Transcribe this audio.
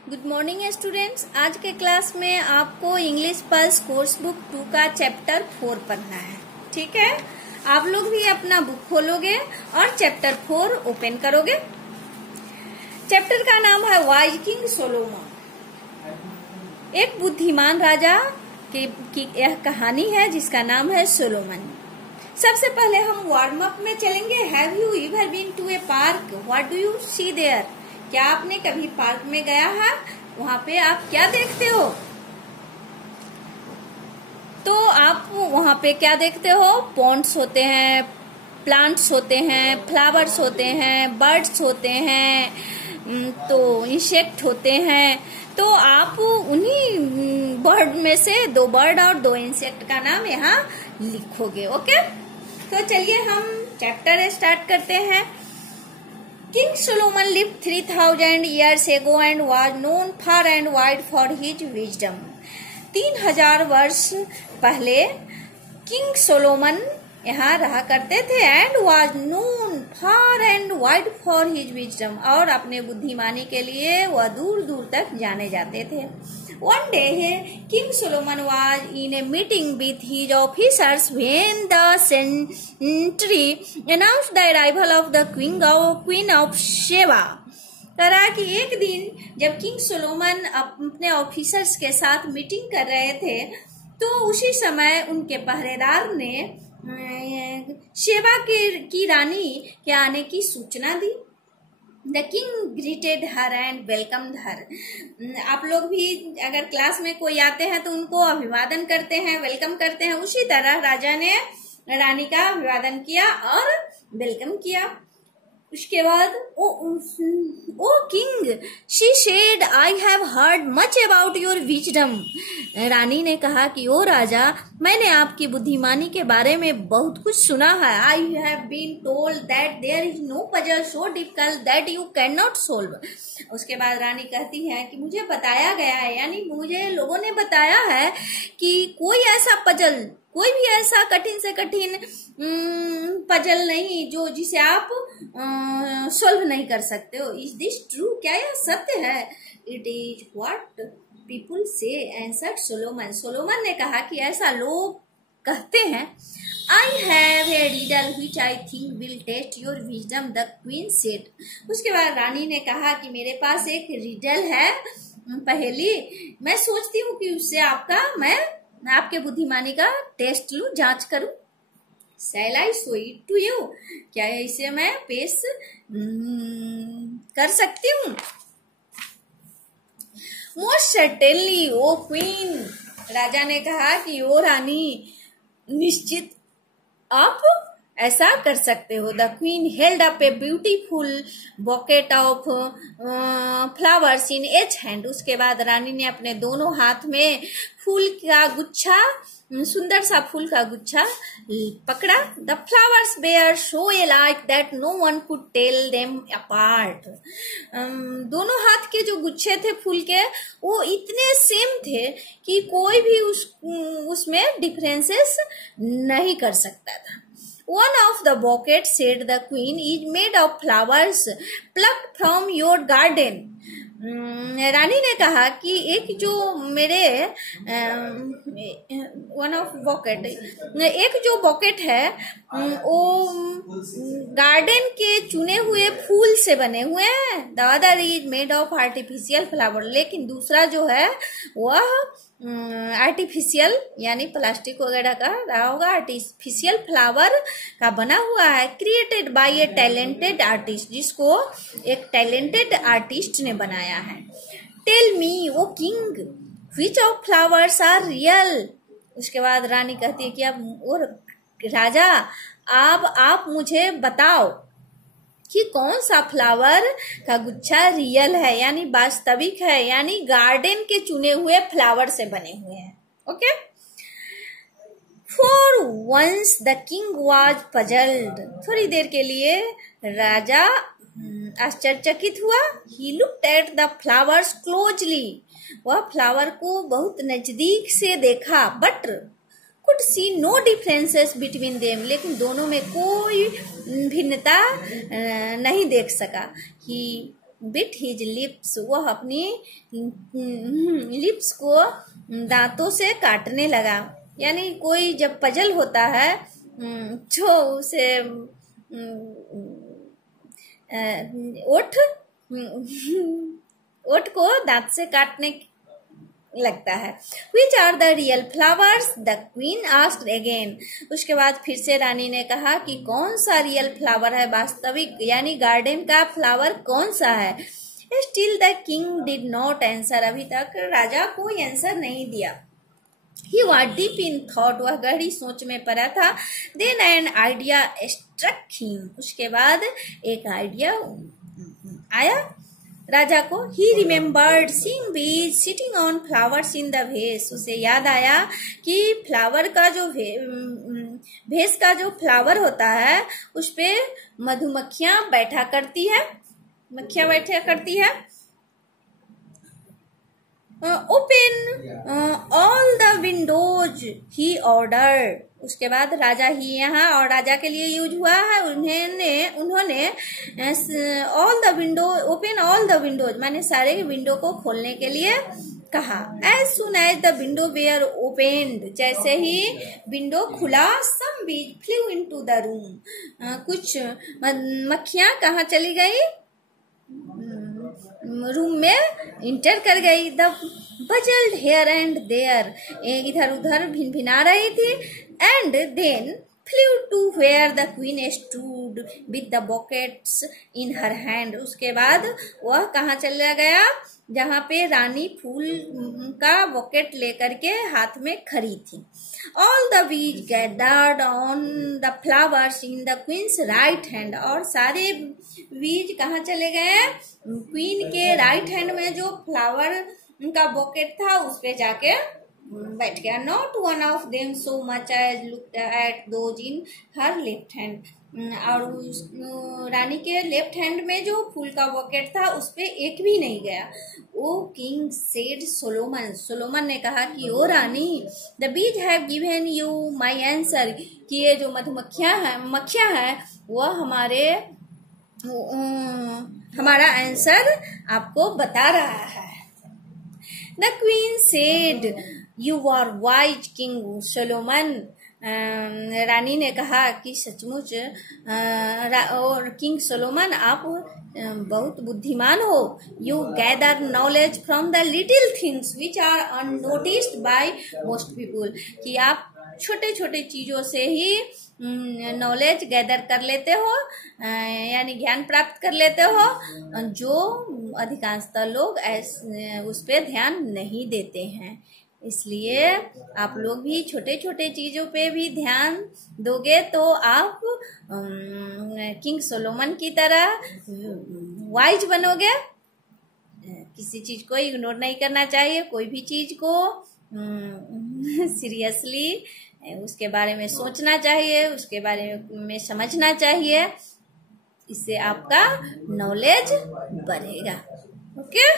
Good morning students. आज के class में आपको इंग्लिश पल्स कोर्स बुक 2 का चैप्टर 4 पढ़ना है। ठीक है, आप लोग भी अपना बुक खोलोगे और चैप्टर 4 ओपन करोगे। चैप्टर का नाम है वाइज किंग सोलोमन। एक बुद्धिमान राजा की यह कहानी है जिसका नाम है सोलोमन। सबसे पहले हम वार्म अप में चलेंगे। Have you ever been to a park? What do you see there? क्या आपने कभी पार्क में गया है? वहाँ पे आप क्या देखते हो? तो आप वहाँ पे क्या देखते हो? पॉन्ड्स होते हैं, प्लांट्स होते हैं, फ्लावर्स होते हैं, बर्ड्स होते हैं, तो इंसेक्ट होते हैं। तो आप उन्हीं बर्ड में से 2 बर्ड और 2 इंसेक्ट का नाम यहाँ लिखोगे। ओके, तो चलिए हम चैप्टर स्टार्ट करते हैं। King Solomon lived 3000 years ago and was known far and wide for his wisdom. 3000 वर्ष पहले किंग सोलोमन यहाँ रहा करते थे। And was known far and wide for his wisdom, और अपने बुद्धिमानी के लिए वह दूर दूर तक जाने जाते थे। One day, King Solomon was in a meeting with his officers when the sentry announced the arrival of the Queen of Sheba. कहा कि एक दिन जब किंग सोलोमन अपने ऑफिसर्स के साथ मीटिंग कर रहे थे, तो उसी समय उनके पहरेदार ने शेबा की रानी के आने की सूचना दी। The king greeted her and welcomed her. आप लोग भी अगर क्लास में कोई आते हैं तो उनको अभिवादन करते हैं, वेलकम करते हैं। उसी तरह राजा ने रानी का अभिवादन किया और वेलकम किया। उसके बाद O king, she said, I have heard much about your wisdom. रानी ने कहा कि ओ राजा, मैंने आपकी बुद्धिमानी के बारे में बहुत कुछ सुना है। I have been told that there is no puzzle so difficult that you can not solve. उसके बाद रानी कहती है कि मुझे बताया गया है, यानी मुझे लोगों ने बताया है कि कोई भी ऐसा कठिन से कठिन पजल नहीं जो जिसे आप सॉल्व नहीं कर सकते हो। Is this true? क्या यह सत्य है? It is what people say, answered Solomon. Solomon ने कहा कि ऐसा लोग कहते हैं। I have a riddle which I think will test your wisdom, the queen said. उसके बाद रानी ने कहा कि मेरे पास एक रिडल है, पहेली। मैं सोचती हूँ कि उससे मैं आपके बुद्धिमानी का टेस्ट लूं, जांच करूं। Shall I show it to you? क्या इसे मैं पेश कर सकती हूँ? Most certainly, ओ क्वीन। राजा ने कहा कि ओ रानी, निश्चित आप ऐसा कर सकते हो। The queen held up a beautiful bouquet of flowers in H hand. उसके बाद रानी ने अपने दोनों हाथ में फूल का गुच्छा, सुंदर सा फूल का गुच्छा पकड़ा। The flowers bear so alike that no one could tell them apart. दोनों हाथ के जो गुच्छे थे फूल के, वो इतने सेम थे कि कोई भी उसमें डिफरेंसेस नहीं कर सकता था। One of the buckets, said the queen, is made of flowers plucked from your garden. रानी ने कहा कि एक जो बॉकेट है वो गार्डन के चुने हुए फूल से बने हुए हैं। The other is made of artificial flower. लेकिन दूसरा जो है वह आर्टिफिशियल यानी प्लास्टिक वगैरह का रहा होगा, आर्टिफिशियल फ्लावर का बना हुआ है। Created by a talented artist, जिसको एक टैलेंटेड आर्टिस्ट ने बनाया है। Tell me O king, which of flowers are real. उसके बाद रानी कहती है कि अब राजा, आप मुझे बताओ कि कौन सा फ्लावर का गुच्छा रियल है, यानी वास्तविक है, यानी गार्डन के चुने हुए फ्लावर से बने हुए हैं। Okay. For once the king was puzzled. थोड़ी देर के लिए राजा आश्चर्यचकित हुआ। He looked at the flowers closely. वह फ्लावर को बहुत नजदीक से देखा, but could see no differences between them, लेकिन दोनों में कोई भिन्नता नहीं देख सका। He बिट हिज लिप्स, वह अपनी लिप्स को दांतों से काटने लगा। यानी कोई जब पजल होता है तो उसे ओठ को दांत से काटने लगता है। Which are the real flowers? The queen asked again. उसके बाद फिर से रानी ने कहा कि कौन सा रियल फ्लावर है, वास्तविक यानी गार्डन का फ्लावर कौन सा है। Still the king did not answer. अभी तक राजा कोई आंसर नहीं दिया। He was deep in thought. वह गहरी सोच में पड़ा था। Then an idea struck him. उसके बाद एक आइडिया आया राजा को। He remembered seeing bees sitting on flowers in the vase. उसे याद आया कि फ्लावर का जो भेस का जो फ्लावर होता है उस पे मधुमक्खियां बैठा करती है, मक्खियां बैठा करती है। Open all the Windows he ordered. उसके बाद राजा ही यहाँ और राजा के लिए यूज हुआ है। उन्होंने all the window, open all the windows माने सारे विंडो को खोलने के लिए कहा। As soon as the window were opened, जैसे ही विंडो खुला, सम बीज फ्लू इनटू द रूम, कुछ मक्खियां कहाँ चली गई, रूम में इंटर कर गई। The buzzed here and there, इधर उधर भिनभिना रही थी। And then flew to where the queen stood with the buckets in her hand. उसके बाद वह कहाँ चला गया, जहाँ पे रानी फूल का बकेट लेकर के हाथ में खड़ी थी। All the bees gathered on the flowers in the queen's right hand. और सारे बीज कहाँ चले गए, क्वीन के राइट हैंड में जो फ्लावर का बकेट था उस पे जाके बैठ गया। Not one of them so much as looked at those in her left hand. और उस रानी के लेफ्ट हैंड में जो फूल का बकेट था उस पे एक भी नहीं गया। O king said Solomon, Solomon ने कहा कि ओ रानी, the bees have given you my answer, कि ये जो मक्खियां हैं वह हमारा आंसर आपको बता रहा है। The queen said you are wise king Solomon, रानी ने कहा कि सचमुच और किंग सोलोमन आप बहुत बुद्धिमान हो। You gather knowledge from the little things which are unnoticed by most people, कि आप छोटे छोटे चीजों से ही नॉलेज गैदर कर लेते हो, यानी ज्ञान प्राप्त कर लेते हो, जो अधिकांशतः लोग उस पे ध्यान नहीं देते हैं। इसलिए आप लोग भी छोटे छोटे चीजों पे भी ध्यान दोगे तो आप किंग सोलोमन की तरह वाइज बनोगे। किसी चीज को इग्नोर नहीं करना चाहिए, कोई भी चीज को सीरियसली उसके बारे में सोचना चाहिए, उसके बारे में समझना चाहिए। इससे आपका नॉलेज बढ़ेगा। ओके।